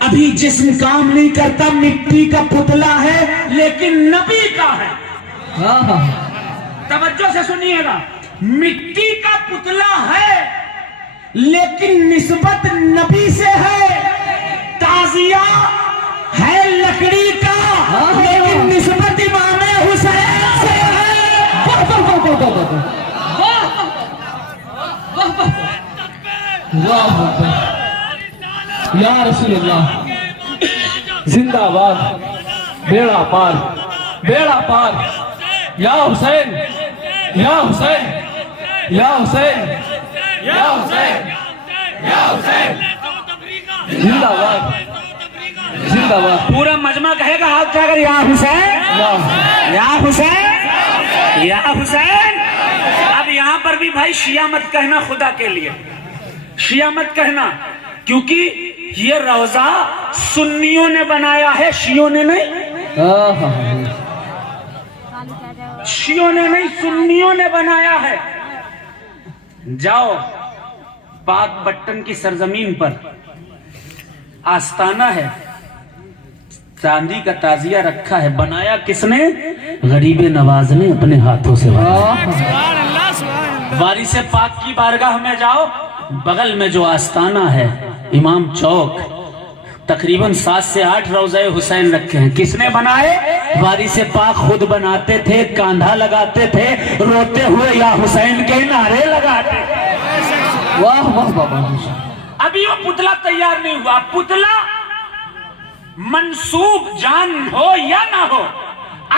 ابھی جسم کام نہیں کرتا، مٹی کا پتلا ہے لیکن نبی کا ہے۔ توجہ سے سنیے گا، مٹی کا پتلا ہے لیکن نسبت نبی سے ہے، تعزیہ ہے لکڑی کا لیکن نسبت امام حسین سے ہے۔ یا رسول اللہ، زندہ باد، بیڑا پار، بیڑا پار، یا حسین، یا حسین، یا حسین، یا حسین، یا حسین، زندہ باد، زندہ باد۔ پورا مجمع کہے گا ہاتھ اٹھا کر یا حسین، یا حسین، یا حسین۔ اب یہاں پر بھی بھائی شیعہ مت کہنا، خدا کے لیے شیعہ مت کہنا، کیونکہ یہ روضہ سنیوں نے بنایا ہے، شیعوں نے نہیں، شیعوں نے نہیں، سنیوں نے بنایا ہے۔ جاؤ پاک بٹن کی سرزمین پر آستانہ ہے، چاندی کا تعزیہ رکھا ہے، بنایا کس نے؟ غریب نواز نے اپنے ہاتھوں سے بنایا۔ وارث پاک کی بارگاہ میں جاؤ، بغل میں جو آستانہ ہے امام چوک، تقریباً 7 سے 8 روضہ حسین رکھے ہیں، کس نے بنائے؟ وارث پاک خود بناتے تھے، کاندھا لگاتے تھے، روتے ہوئے یا حسین کے نعرے لگاتے تھے۔ واہ واہ واہ۔ ابھی وہ پتلا تیار نہیں ہوا۔ پتلا منسوب جان ہو یا نہ ہو،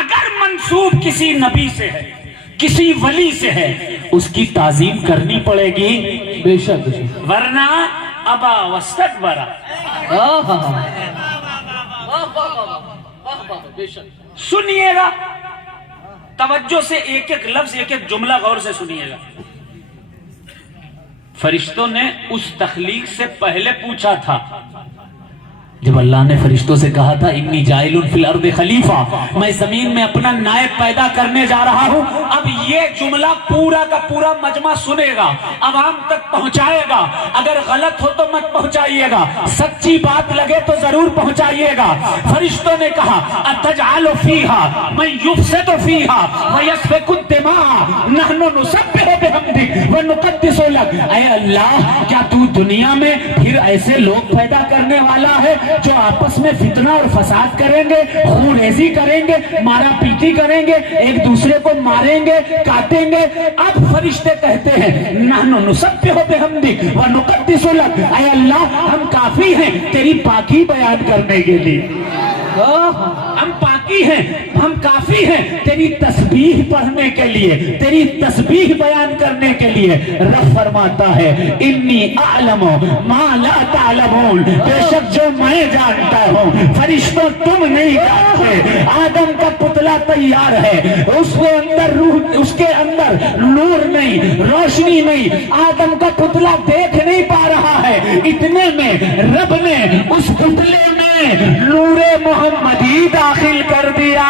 اگر منسوب کسی نبی سے ہے، کسی ولی سے ہے، اس کی تعظیم کرنی پڑے گی، بے شک، ورنہ ابا واستکبر۔ سنیے گا توجہ سے، ایک ایک لفظ، ایک ایک جملہ غور سے سنیے گا۔ فرشتوں نے اس تخلیق سے پہلے پوچھا تھا، جب اللہ نے فرشتوں سے کہا تھا انی جائل فی الارض خلیفہ، میں زمین میں اپنا نائب پیدا کرنے جا رہا ہوں۔ اب یہ جملہ پورا کا پورا مجمع سنے گا، عوام تک پہنچائے گا، اگر غلط ہو تو مت پہنچائیے گا، سچی بات لگے تو ضرور پہنچائیے گا۔ فرشتوں نے کہا اتجعل فیہا من یفسد فیہا ویسفک الدماء نحن نسبح بحمدک ونقدس لک۔ اے اللہ، کیا تو دنیا میں پھر ایسے لوگ پیدا کرنے والا ہے جو آپس میں فتنہ اور فساد کریں گے، خون ریزی کریں گے، مارا پیٹی کریں گے، ایک دوسرے کو ماریں گے، کاٹیں گے؟ اب فرشتے کہتے ہیں نحن نسبح بحمدک ونقدس لک، اے اللہ ہم کافی ہیں تیری پاکی بیان کرنے کے لیے، ہم پاکی ہیں، ہم کافی ہیں تیری تسبیح پڑھنے کے لیے، تیری تسبیح بیان کرنے کے لیے۔ رب فرماتا ہے انی اعلم ما لا تعلمون، بے شک جو میں جانتا ہوں فرشتوں تم نہیں جانتے۔ آدم کا پتلا تیار ہے، اس کے اندر روح، اس کے اندر نور نہیں، روشنی نہیں، آدم کا پتلا دیکھ نہیں پا رہا ہے، اتنے میں رب نے اس پتلے میں نور محمدی داخل کر دیا۔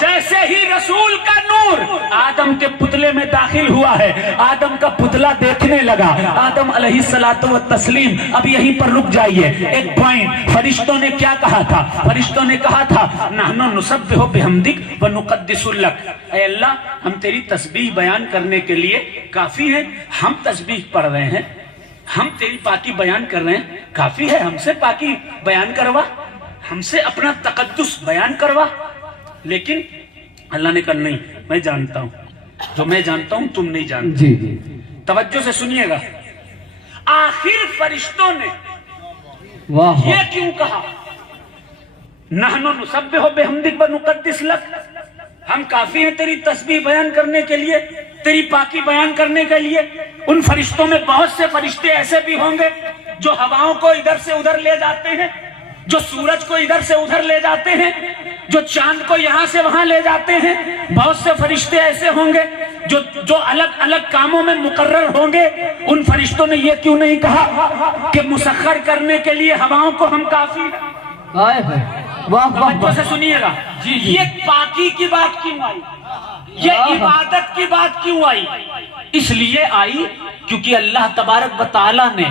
جیسے ہی رسول کا نور آدم کے پتلے میں داخل ہوا ہے، آدم کا پتلا دیکھنے لگا۔ آدم علیہ الصلوۃ والتسلیم، اب یہیں پر رک جائیے، ایک پوائنٹ۔ فرشتوں نے کیا کہا تھا؟ فرشتوں نے کہا تھا نحن نسبح بحمدک ونقدس لک، اے اللہ ہم تیری تسبیح بیان کرنے کے لیے کافی ہیں، ہم تسبیح پڑھ رہے ہیں، ہم تیری پاکی بیان کر رہے ہیں، کافی ہے، ہم سے پاکی بیان کروا، ہم سے اپنا تقدس بیان کروا۔ لیکن اللہ نے کہا نہیں، میں جانتا ہوں، جو میں جانتا ہوں تم نہیں جانتے۔ جی جی، توجہ سے سنیے گا، آخر فرشتوں نے واہ یہ کیوں کہا نحن نسبح بحمدک ونقدس لک، ہم کافی ہیں تیری تسبیح بیان کرنے کے لیے، تیری پاکی بیان کرنے کے لیے؟ ان فرشتوں میں بہت سے فرشتے ایسے بھی ہوں گے جو ہواؤں کو ادھر سے ادھر لے جاتے ہیں، جو سورج کو ادھر سے ادھر لے جاتے ہیں، جو چاند کو یہاں سے وہاں لے جاتے ہیں۔ بہت سے فرشتے ایسے ہوں گے جو الگ الگ کاموں میں مقرر ہوں گے۔ ان فرشتوں نے یہ کیوں نہیں کہا کہ مسخر کرنے کے لیے ہواؤں کو ہم کافی ہیں؟ واہ واہ توجہ سے سنیے گا، یہ پاکی کی بات کیوں آئی؟ یہ عبادت کی بات کیوں آئی؟ اس لیے آئی کیونکہ اللہ تبارک و تعالیٰ نے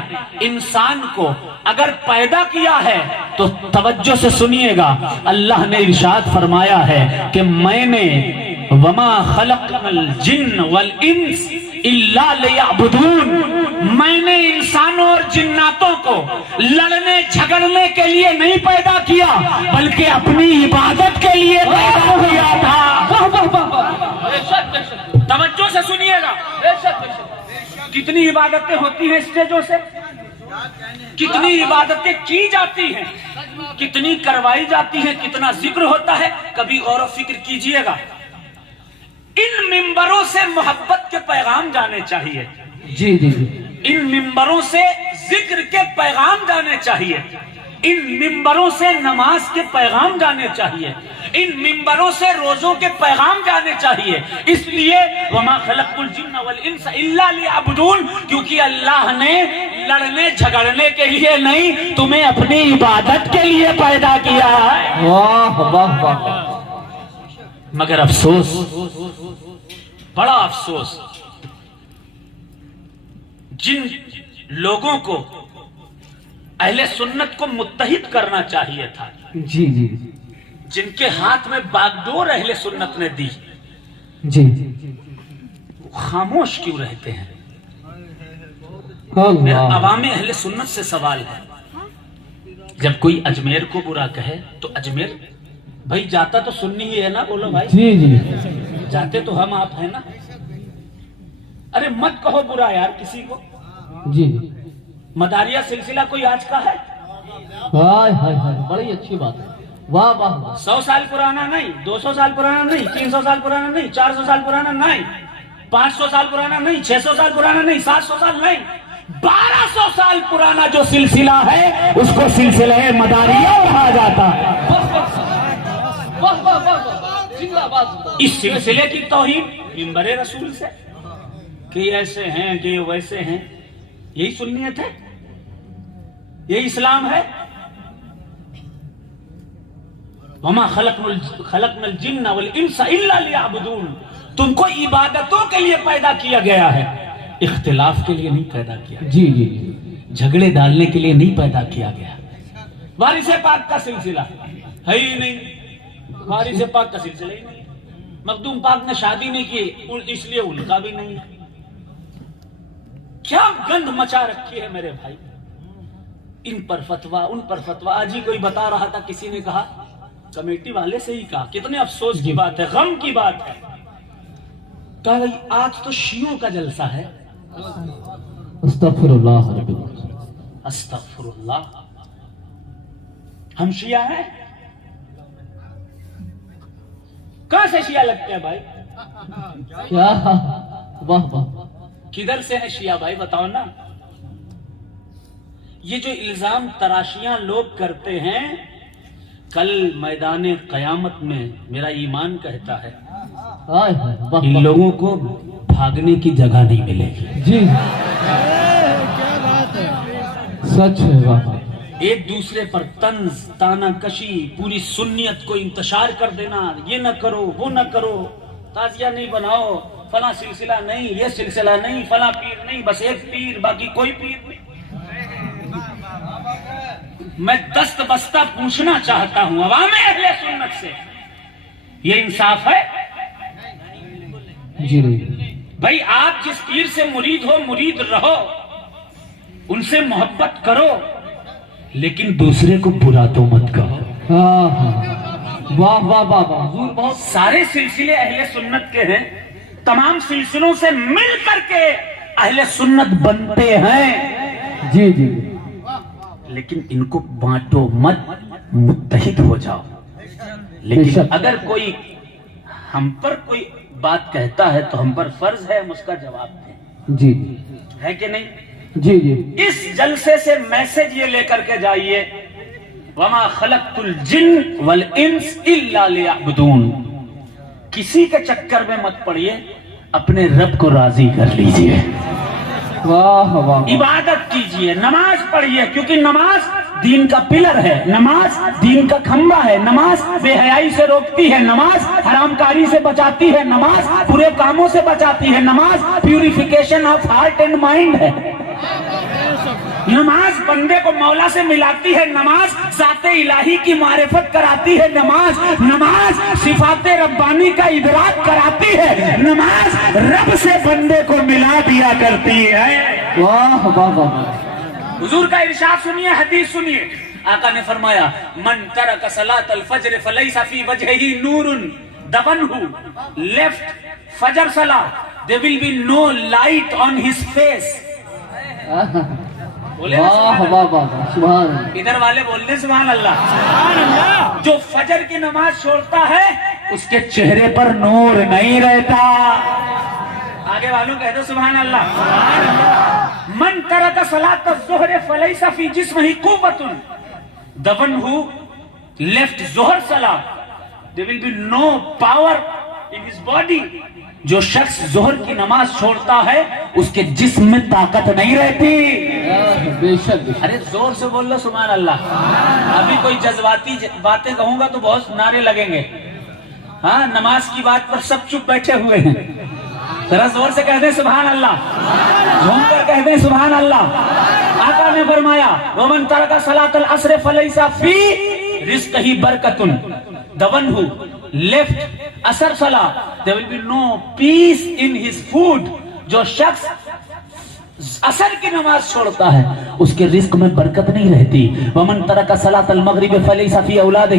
انسان کو اگر پیدا کیا ہے تو توجہ سے سنیے گا، اللہ نے ارشاد فرمایا ہے کہ میں نے وما خلقنا الجن والانس الا لیعبدون، میں نے انسانوں اور جناتوں کو لڑنے جھگڑنے کے لیے نہیں پیدا کیا بلکہ اپنی عبادت کے لیے پیدا کیا تھا۔ توجہ سے سنیے گا، کتنی عبادتیں ہوتی ہیں اسٹیجوں سے، کتنی عبادتیں کی جاتی ہیں، کتنی کروائی جاتی ہیں، کتنا ذکر ہوتا ہے، کبھی غور و فکر کیجئے گا۔ ان ممبروں سے محبت کے پیغام جانے چاہیے، جی جی جی، ان ممبروں سے ذکر کے پیغام جانے چاہیے، ان ممبروں سے نماز کے پیغام جانے چاہیے، ان ممبروں سے روزوں کے پیغام جانے چاہیے۔ اس لیے وما خلقت الجن والانس الا لیعبدون، کیونکہ اللہ نے لڑنے جھگڑنے کے لیے نہیں، تمہیں اپنی عبادت کے لیے پیدا کیا ہے۔ واہ واہ واہ، مگر افسوس، بڑا افسوس، جن لوگوں کو اہل سنت کو متحد کرنا چاہیے تھا، جی جی جن کے ہاتھ میں باغ ڈور اہل سنت نے دی، جی، خاموش کیوں رہتے ہیں؟ میرا اللہ، عوام اہل سنت سے سوال ہے، جب کوئی اجمیر کو برا کہے تو اجمیر بھائی جاتا تو سننی ہی ہے نا، بولو بھائی، جی جی جاتے تو ہم آپ ہیں نا۔ ارے مت کہو برا یار کسی کو۔ جی، مداریہ سلسلہ کوئی آج کا ہے؟ ہائے ہائے ہائے، بڑی اچھی بات ہے، واہ واہ واہ، 100 سال پرانا نہیں، 200 سال پرانا نہیں، 300 سال پرانا نہیں، 400 سال پرانا نہیں، 500 سال پرانا نہیں، 600 سال پرانا نہیں، 700 سال نہیں، 1200 سال پرانا جو سلسلہ ہے اس کو سلسلہ مداریہ کہا جاتا ہے۔ واہ واہ واہ واہ، زندہ باد۔ اس سلسلے کی توہین منبر رسول سے کہ ایسے ہیں کہ ویسے ہیں، یہی سنیت ہے، یہی اسلام ہے۔ وما خلقنا الجن والانس الا لیعبدون، تم کو عبادتوں کے لیے پیدا کیا گیا ہے، اختلاف کے لیے نہیں پیدا کیا، جی جی جی، جھگڑے ڈالنے کے لیے نہیں پیدا کیا گیا۔ وارث پاک کا سلسلہ ہے ہی نہیں، وارث پاک کا سلسلہ ہی نہیں، مخدوم پاک نے شادی نہیں کی اس لیے ان کا بھی نہیں ہے۔ کیا گند مچا رکھی ہے میرے بھائی، ان پر فتویٰ ان پر فتویٰ۔ آج ہی کوئی بتا رہا تھا، کسی نے کہا، کمیٹی والے سے ہی کہا، کتنے افسوس کی بات ہے، غم کی بات ہے، کہا بھائی آج تو شیعوں کا جلسہ ہے۔ استغفر اللہ رب العالمین، استغفر اللہ، ہم شیعہ ہیں؟ کہاں سے شیعہ لگتے ہیں بھائی؟ کیا واہ واہ، کدھر سے ہیں شیعہ بھائی بتاؤ نا۔ یہ جو الزام تراشیاں لوگ کرتے ہیں، کل میدان قیامت میں میرا ایمان کہتا ہے ہائے ہائے، واہ ان واہ، لوگوں کو بھاگنے کی جگہ نہیں ملے گی۔ جی، سچ ہے، واہ واہ، ایک دوسرے پر طنز تانا کشی، پوری سنیت کو انتشار کر دینا، یہ نہ کرو وہ نہ کرو، تازیہ نہیں بناؤ، فلاں سلسلہ نہیں، یہ سلسلہ نہیں، فلاں پیر نہیں، بس ایک پیر، باقی کوئی پیر نہیں۔ میں دست بستہ پوچھنا چاہتا ہوں عوام اہل سنت سے، یہ انصاف ہے؟ جی نہیں، بھائی آپ جس پیر سے مرید ہو، مرید رہو، ان سے محبت کرو، لیکن دوسرے کو برا تو مت کہو۔ ہاں ہاں، واہ واہ واہ واہ، حضور بہت، سارے سلسلے اہل سنت کے ہیں، تمام سلسلوں سے مل کر کے اہل سنت بنتے ہیں، جی جی، لیکن ان کو بانٹو مت، متحد ہو جاؤ۔ لیکن اگر کوئی ہم پر کوئی بات کہتا ہے تو ہم پر فرض ہے ہم اس کا جواب دیں، جی ہے کہ نہیں؟ جی جی، اس جلسے سے میسج یہ لے کر کے جائیے، وما خلقت الجن والانس الا لیعبدون، کسی کے چکر میں مت پڑیے، اپنے رب کو راضی کر لیجئے۔ واہ واہ واہ۔ عبادت کیجئے، نماز پڑھیے، کیونکہ نماز دین کا پلر ہے، نماز دین کا کھمبا ہے، نماز بے حیائی سے روکتی ہے، نماز حرام کاری سے بچاتی ہے، نماز برے کاموں سے بچاتی ہے، نماز purification of heart and mind ہے، نماز بندے کو مولا سے ملاتی ہے، نماز ذات الہی کی معرفت کراتی ہے، نماز صفات ربانی کا ادراک کراتی ہے، نماز رب سے بندے کو ملا دیا کرتی ہے۔ واہ واہ واہ۔ حضور کا ارشاد سنیے، حدیث سنیے، آقا نے فرمایا من ترک صلاۃ الفجر فلیس فی وجہہ نور دفنہ، لیفٹ فجر صلاۃ there will be no light on his face۔ بولے واہ واہ واہ، سبحان اللہ۔ ادھر والے بولتے سبحان اللہ۔ جو فجر کی نماز چھوڑتا ہے اس کے چہرے پر نور نہیں رہتا، آگے والوں کہہ دو سبحان اللہ۔ من ترک صلاۃ الظہر فلیس فی جسمہ قوۃ دفنہ، لیفٹ ظہر صلاۃ there will be no power in his body۔ جو شخص ظہر کی نماز چھوڑتا ہے اس کے جسم میں طاقت نہیں رہتی۔ بے شک بے شک۔ ارے زور سے بول لو سبحان اللہ۔ ابھی کوئی جذباتی باتیں کہوں گا تو بہت نعرے لگیں گے، ہاں نماز کی بات پر سب چپ بیٹھے ہوئے ہیں، ذرا زور سے کہہ دیں سبحان اللہ، جھوم کر کہہ دیں سبحان اللہ۔ آقا نے فرمایا ومن ترک صلاۃ العصر فلیس فی رزقہ برکۃ دفنہ، لیفٹ عصر صلاۃ there will be no peace in his food۔ جو شخص عصر کی نماز چھوڑتا ہے اس کے رزق میں برکت نہیں رہتی۔ ومن ترک صلاۃ المغرب فلیس فی اولادہ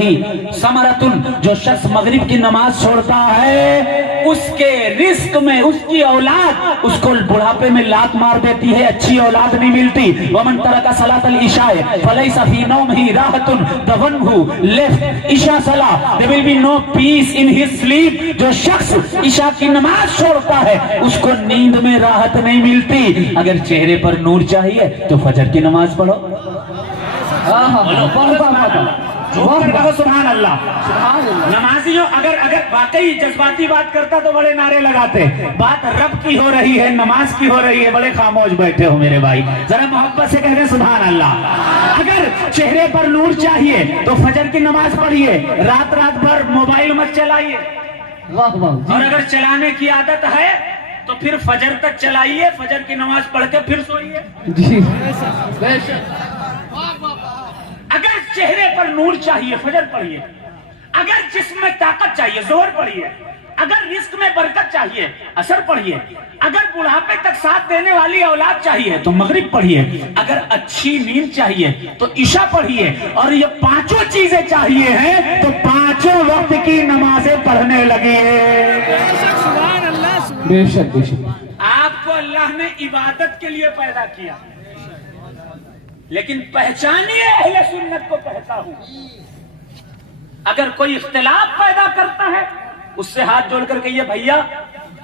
ثمرۃ، جو شخص مغرب کی نماز چھوڑتا ہے اس کے رزق میں، اس کی اولاد اس کو بڑھاپے میں لات مار دیتی ہے، اچھی اولاد نہیں ملتی۔ ومن ترک صلاۃ العشاء فلیس فی نومہ راحۃ دفنہ، لیفٹ عشاء صلاۃ there will be no peace in his sleep۔ جو شخص عشاء کی نماز چھوڑتا ہے اس کو نیند میں راحت نہیں ملتی۔ اگر چہرے پر نور چاہیے تو فجر کی نماز پڑھو، سبحان اللہ۔ نمازیوں اگر واقعی جذباتی بات کرتا تو بڑے نعرے لگاتے، بات رب کی ہو رہی ہے، نماز کی ہو رہی ہے، بڑے خاموش بیٹھے ہو میرے بھائی، ذرا محبت سے کہہ دیں سبحان اللہ۔ اگر چہرے پر نور چاہیے تو فجر کی نماز پڑھیے، رات بھر موبائل مت چلائیے، واہ واہ۔ اور اگر چلانے کی عادت ہے تو پھر فجر تک چلائیے، فجر کی نماز پڑھ کے پھر سوئیے۔ جی بے شک۔ اگر چہرے پر نور چاہیے فجر پڑھیے، اگر جسم میں طاقت چاہیے ظہر پڑھیے، اگر رزق میں برکت چاہیے عصر پڑھیے، اگر بڑھاپے تک ساتھ دینے والی اولاد چاہیے تو مغرب پڑھیے، اگر اچھی نیند چاہیے تو عشاء پڑھیے، اور یہ پانچوں چیزیں چاہیے ہیں تو پانچوں وقت کی نمازیں پڑھنے لگیے۔ بے شک بے شک۔ آپ کو اللہ نے عبادت کے لیے پیدا کیا، لیکن پہچانیے اہل سنت کو کہتا ہوں، اگر کوئی اختلاف پیدا کرتا ہے اس سے ہاتھ جوڑ کر کہیے بھیا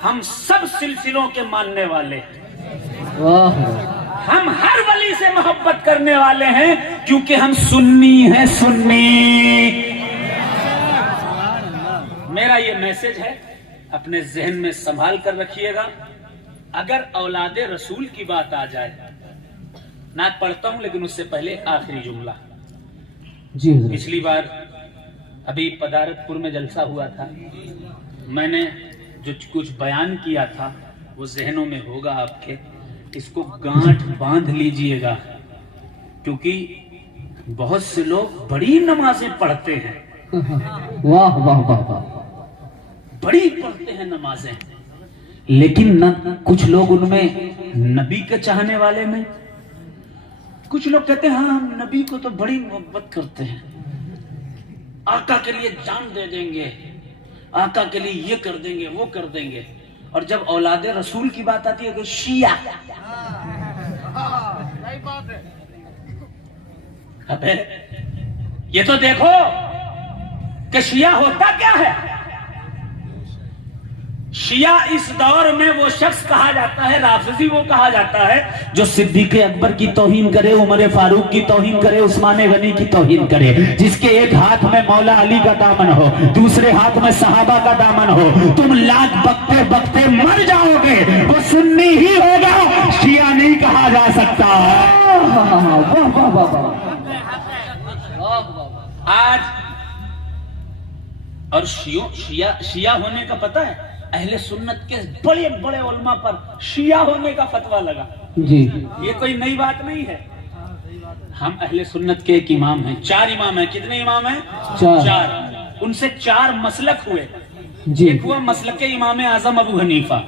ہم سب سلسلوں کے ماننے والے ہیں، واہ، ہم ہر ولی سے محبت کرنے والے ہیں کیونکہ ہم سنی ہیں، سنی۔ میرا یہ میسج ہے، اپنے ذہن میں سنبھال کر رکھیے گا۔ اگر اولاد رسول کی بات آ جائے، نعت پڑھتا ہوں لیکن اس سے پہلے آخری جملہ۔ جی حضرت۔ پچھلی بار ابھی پدارت پور میں جلسہ ہوا تھا، میں نے جو کچھ بیان کیا تھا وہ ذہنوں میں ہوگا آپ کے، اس کو گانٹھ باندھ لیجئے گا، کیونکہ بہت سے لوگ بڑی نمازیں پڑھتے ہیں، واہ واہ واہ واہ، بڑی پڑھتے ہیں نمازیں، لیکن نہ کچھ لوگ ان میں نبی کے چاہنے والے میں، کچھ لوگ کہتے ہیں ہاں ہم نبی کو تو بڑی محبت کرتے ہیں، آقا کے لیے جان دے دیں گے، آقا کے لیے یہ کر دیں گے وہ کر دیں گے، اور جب اولاد رسول کی بات آتی ہے کہ شیعہ، ابے یہ تو دیکھو کہ شیعہ ہوتا کیا ہے۔ شیعہ اس دور میں وہ شخص کہا جاتا ہے، رافضی وہ کہا جاتا ہے جو صدیق اکبر کی توہین کرے، عمر فاروق کی توہین کرے، عثمان غنی کی توہین کرے، جس کے ایک ہاتھ میں مولا علی کا دامن ہو، دوسرے ہاتھ میں صحابہ کا دامن ہو، تم لاکھ بکتے بکتے مر جاؤ گے، وہ سنی ہی ہوگا، شیعہ نہیں کہا جا سکتا۔ آج اور شیعہ ہونے کا پتہ ہے، اہل سنت کے بڑے بڑے علماء پر شیعہ ہونے کا فتویٰ لگا۔ جی یہ کوئی نئی بات نہیں ہے۔ ہم اہل سنت کے ایک امام ہیں، 4 امام ہیں۔ کتنے امام ہیں؟ 4۔ ان سے 4 مسلک ہوئے۔ جی ایک ہوا مسلک امام اعظم ابو حنیفہ،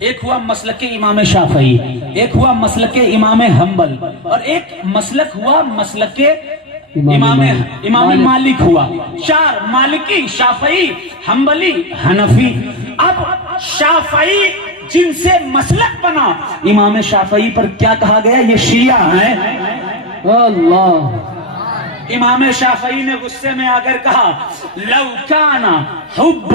ایک ہوا مسلک امام شافعی، ایک ہوا مسلک امام حنبل، اور ایک مسلک ہوا مسلک امام مالک ہوا۔ 4 مالکی، شافعی، حنبلی، حنفی۔ اب شافعی جن سے مسلک بنا، امام شافعی پر کیا کہا گیا؟ یہ شیعہ ہیں۔ اللہ، امام شافعی نے غصے میں آ کر کہا لو کان حب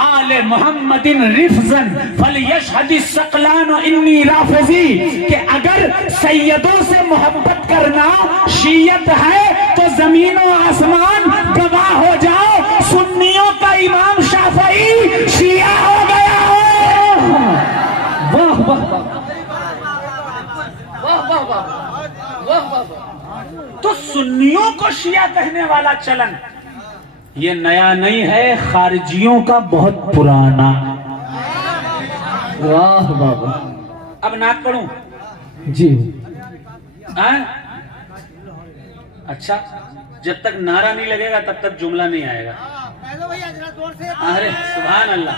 آل محمد رفضا فلیشہد الثقلان انی رافضی، کہ اگر سیدوں سے محبت کرنا شیعت ہے تو زمین و آسمان گواہ ہو جاؤ، سنیوں کا امام شافعی شیعہ ہو گیا ہے۔ واہ واہ واہ واہ واہ واہ واہ واہ۔ تو سنیوں کو شیعہ کہنے والا چلن یہ نیا نہیں ہے، خارجیوں کا بہت پرانا۔ واہ واہ واہ۔ اب نعت پڑھوں؟ جی اچھا، جب تک نعرہ نہیں لگے گا تب تک جملہ نہیں آئے گا۔ ارے سبحان اللہ۔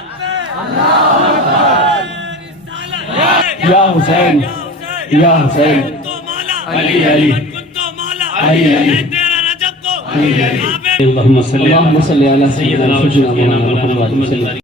یا حسین یا حسین، علی علی علی علی، اللہم صلی اللہم صلی علی سیدنا محمد۔